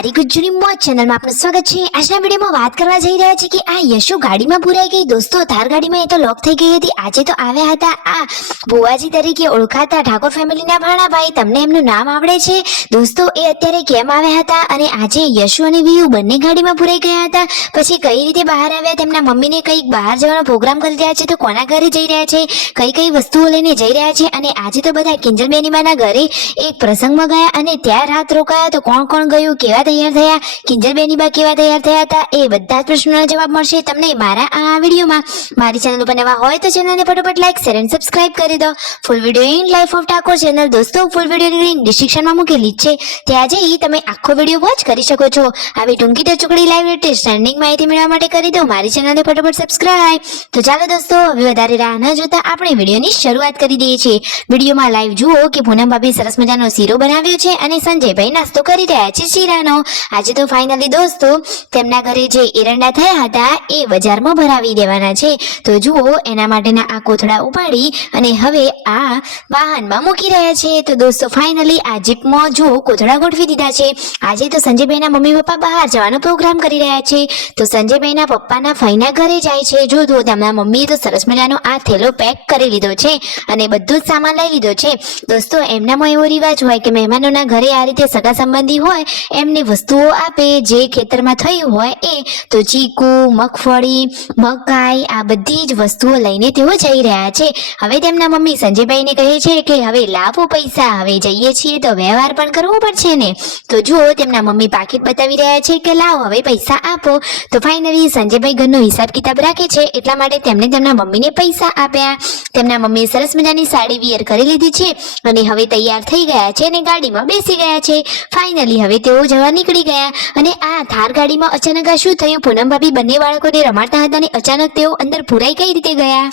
મારી ગુજ્જુની મોજ ચેનલમાં આપનું સ્વાગત છે। આજના વિડીયોમાં વાત કરવા જઈ રહ્યા છે કે આ યશુ ગાડીમાં પુરાઈ ગઈ। દોસ્તો થાર ગાડીમાં એ તો લોક થઈ ગઈ હતી। આજે તો આવ્યા હતા આ ભુવાજી તરીકે ઓળખાતા ઠાકોર ફેમિલીના ભાણાભાઈ। તમને એમનું નામ આવડે છે દોસ્તો? એ અત્યારે કેમ આવ્યા હતા અને આજે યશુ અને વિયુ બંને ગાડીમાં પુરાઈ ગયા હતા? પછી કઈ રીતે બહાર આવ્યા? તેમના મમ્મીને કંઈક બહાર જવાનો પ્રોગ્રામ કરી રહ્યા છે તો કોના ઘરે જઈ રહ્યા છે? કઈ કઈ વસ્તુઓ લઈને જઈ રહ્યા છે? અને આજે તો બધા કિંજલબેનીબાના ઘરે એક પ્રસંગમાં ગયા અને ત્યાં રાત રોકાયા તો કોણ કોણ ગયું, કેવા તૈયાર થયા, કિંજલબેનીબા કેવા તૈયાર થયા હતા, એ બધા જ પ્રશ્નોના જવાબ મળશે તમને મારા આ વિડીયોમાં। મારી ચેનલ ઉપર નવા હોય તો ચેનલને ફટાફટ લાઈક શેર અને સબસ્ક્રાઇબ કરી દો। Full video in life of Thakor channel દોસ્તો ફૂલ વિડીયોની લિંક ડિસ્ક્રિપ્શનમાં મૂકેલી છે, ત્યાં જઈ તમે આખો વિડીયો વોચ કરી શકો છો। આવી ટૂંકી ટચુકડી લાઈવ લેટેસ્ટ ટ્રેન્ડિંગ માહિતી મેળવવા માટે કરી દો મારી ચેનલને ફટાફટ સબસ્ક્રાઇબ। તો ચાલો દોસ્તો હવે વધારે રાહ ન જોતા આપણે વિડીયોની શરૂઆત કરી દઈએ છીએ। વિડીયોમાં લાઈવ જુઓ કે પૂનમ ભાભી સરસ મજાનો શીરો બનાવ્યો છે અને સંજયભાઈ નાસ્તો કરી રહ્યા છે શીરાનો। આજે તો ફાઇનલી દોસ્તો તેમના ઘરે જે એરંડા થયા હતા એ બજારમાં ભરાવી દેવાના છે। તો જુઓ એના માટેના આ કોથળા ઉપાડી અને હવે આ વાહનમાં મૂકી રહ્યા છે। તો દોસ્તો ફાઇનલી આ જીપમાં જો કોથળા ગોઠવી દીધા છે। આજે તો સંજયભાઈના મમ્મી પપ્પા બહાર જવાનો પ્રોગ્રામ કરી રહ્યા છે। તો સંજયભાઈના પપ્પાના ફઈના ઘરે જાય છે। જો તો તેમના મમ્મીએ તો સરસ મજાનો આ થેલો પેક કરી લીધો છે અને બધું જ સામાન લઈ લીધો છે। દોસ્તો એમનામાં એવો રિવાજ હોય કે મહેમાનોના ઘરે આ રીતે સગા સંબંધી હોય એમને વસ્તુઓ આપે જે ખેતરમાં થયું હોય એ। તો ચીકુ, મગફળી, મકાઈ આ બધી જ વસ્તુઓ લઈને તેઓ જઈ રહ્યા છે। હવે તેમના મમ્મી સંજયભાઈને કહે છે કે હવે લાવો પૈસા, હવે જઈએ છીએ તો વ્યવહાર પણ કરવો પડશે ને। તો જુઓ તેમના મમ્મી પાકીટ બતાવી રહ્યા છે કે લાવો હવે પૈસા આપો। તો ફાઇનલી સંજયભાઈ ઘરનો હિસાબ કિતાબ રાખે છે એટલા માટે તેમને તેમના મમ્મીને પૈસા આપ્યા। તેમના મમ્મીએ સરસ મજાની સાડી વિયર કરી લીધી છે અને હવે તૈયાર થઈ ગયા છે અને ગાડીમાં બેસી ગયા છે। ફાઇનલી હવે તેઓ જવા નીકળી ગયા અને આ થાર ગાડીમાં અચાનક આ શું થયું? પૂનમ ભાભી બંને બાળકોને રમાડતા હતા અને અચાનક તેઓ અંદર પુરાઈ કઈ રીતે ગયા?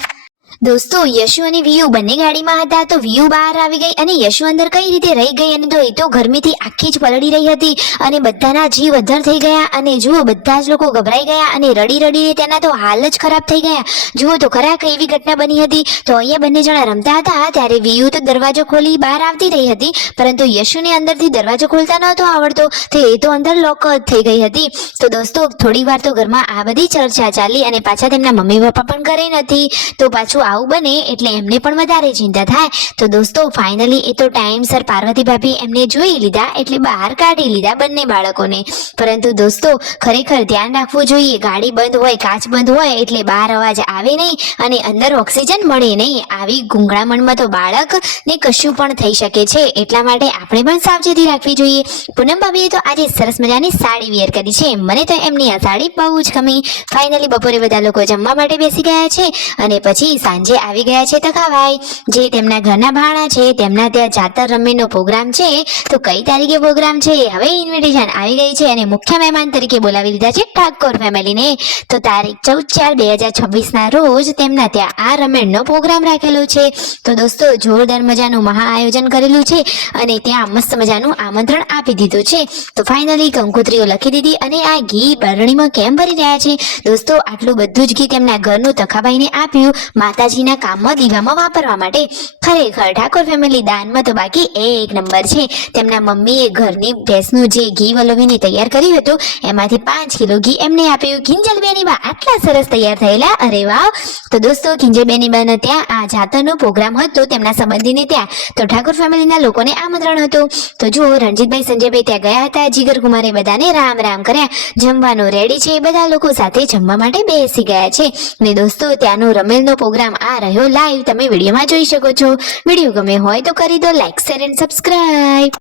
દોસ્તો યશુ અને વિયુ બંને ગાડીમાં હતા તો વિયુ બહાર આવી ગઈ અને યશુ અંદર કઈ રીતે રહી ગઈ અને તો એ તો ગરમીથી આખી જ પલળી રહી હતી અને બધાના જીવ અધ્ધર થઈ ગયા અને જુઓ બધા જ લોકો ગભરાઈ ગયા અને રડી રડીને તેના તો હાલ જ ખરાબ થઈ ગયા। જુઓ તો ખરા કઈ એવી ઘટના બની હતી। તો અહીંયા બંને જણા રમતા હતા ત્યારે વિયુ તો દરવાજો ખોલી બહાર આવતી રહી હતી પરંતુ યશુને અંદરથી દરવાજો ખોલતા નહોતો આવડતો તો એ તો અંદર લોક થઈ ગઈ હતી। તો દોસ્તો થોડી વાર તો ઘરમાં આ બધી ચર્ચા ચાલી અને પાછા તેમના મમ્મી પપ્પા પણ ઘરે નથી તો પાછું આવું બને એટલે એમને પણ વધારે ચિંતા થાય। તો દોસ્તો ફાઇનલી એ તો ટાઈમસર પાર્વતી ભાભી એમને જોઈ લીધા એટલે બહાર કાઢી લીધા બંને બાળકોને। પરંતુ દોસ્તો ખરેખર ધ્યાન રાખવું જોઈએ, ગાડી બંધ હોય, કાચ બંધ હોય એટલે બહાર અવાજ આવે નહીં અને અંદર ઓક્સિજન મળે નહીં। આવી ગુંગળામણમાં તો બાળકને કશું પણ થઈ શકે છે એટલા માટે આપણે પણ સાવચેતી રાખવી જોઈએ। પૂનમ ભાભીએ તો આજે સરસ મજાની સાડી વેર કરી છે, મને તો એમની આ સાડી બહુ જ ગમી। ફાઇનલી બપોરે બધા લોકો જમવા માટે બેસી ગયા છે અને પછી સાંજે આવી ગયા છે તકાભાઈ જે તેમના ઘરના ભાણા છે તેમના ત્યાં જાતર રમીનો પ્રોગ્રામ છે। તો કઈ તારીખે પ્રોગ્રામ છે હવે ઇન્વિટેશન આવી ગઈ છે અને મુખ્ય મહેમાન તરીકે બોલાવી લીધા છે ઠાકોર ફેમિલીને। તો તારીખ 14/4/2024 ના રોજ તેમના ત્યાં આ રમેણનો પ્રોગ્રામ રાખેલો છે। તો દોસ્તો જોરદાર મજાનું મહા આયોજન કરેલું છે અને ત્યાં મસ્ત મજાનું આમંત્રણ આપી દીધું છે। તો ફાઇનલી કંકોત્રીઓ લખી દીધી અને આ ઘી બરણીમાં કેમ ભરી રહ્યા છે? દોસ્તો આટલું બધું જ ઘી તેમના ઘરનું તખાભાઈને આપ્યું માતાજીના કામમાં દીવામાં વાપરવા માટે। ખરેખર ઠાકોર ફેમિલી દાનમાં તો બાકી એક નંબર છે। તેમના મમ્મીએ ઘરની ભેંસનું જે ઘી વલોવીને તૈયાર કર્યું હતું એમાંથી 5 કિલો ઘી એમને આપ્યું। કિંજલબેનીબા આટલા સરસ તૈયાર થયેલા, અરે વાવ! તો દોસ્તો કિંજલબેનીબાના ત્યાં આ જાતરનો પ્રોગ્રામ હતો તેમના સંબંધીને ત્યાં તો ઠાકોર ફેમિલીના લોકોને આમંત્રણ હતું। તો જુઓ રણજીતભાઈ સંજયભાઈ ત્યાં ગયા હતા, જીગર કુમારે બધાને રામ રામ કર્યા। જમવાનું રેડી છે, બધા લોકો સાથે જમવા માટે બેસી ગયા છે અને દોસ્તો ત્યાંનો રમેલનો પ્રોગ્રામ આ રહ્યો લાઈવ, તમે વિડીયોમાં જોઈ શકો છો। વિડીયો ગમે હોય તો કરી દો લાઈક શેર એન્ડ સબસ્ક્રાઇબ।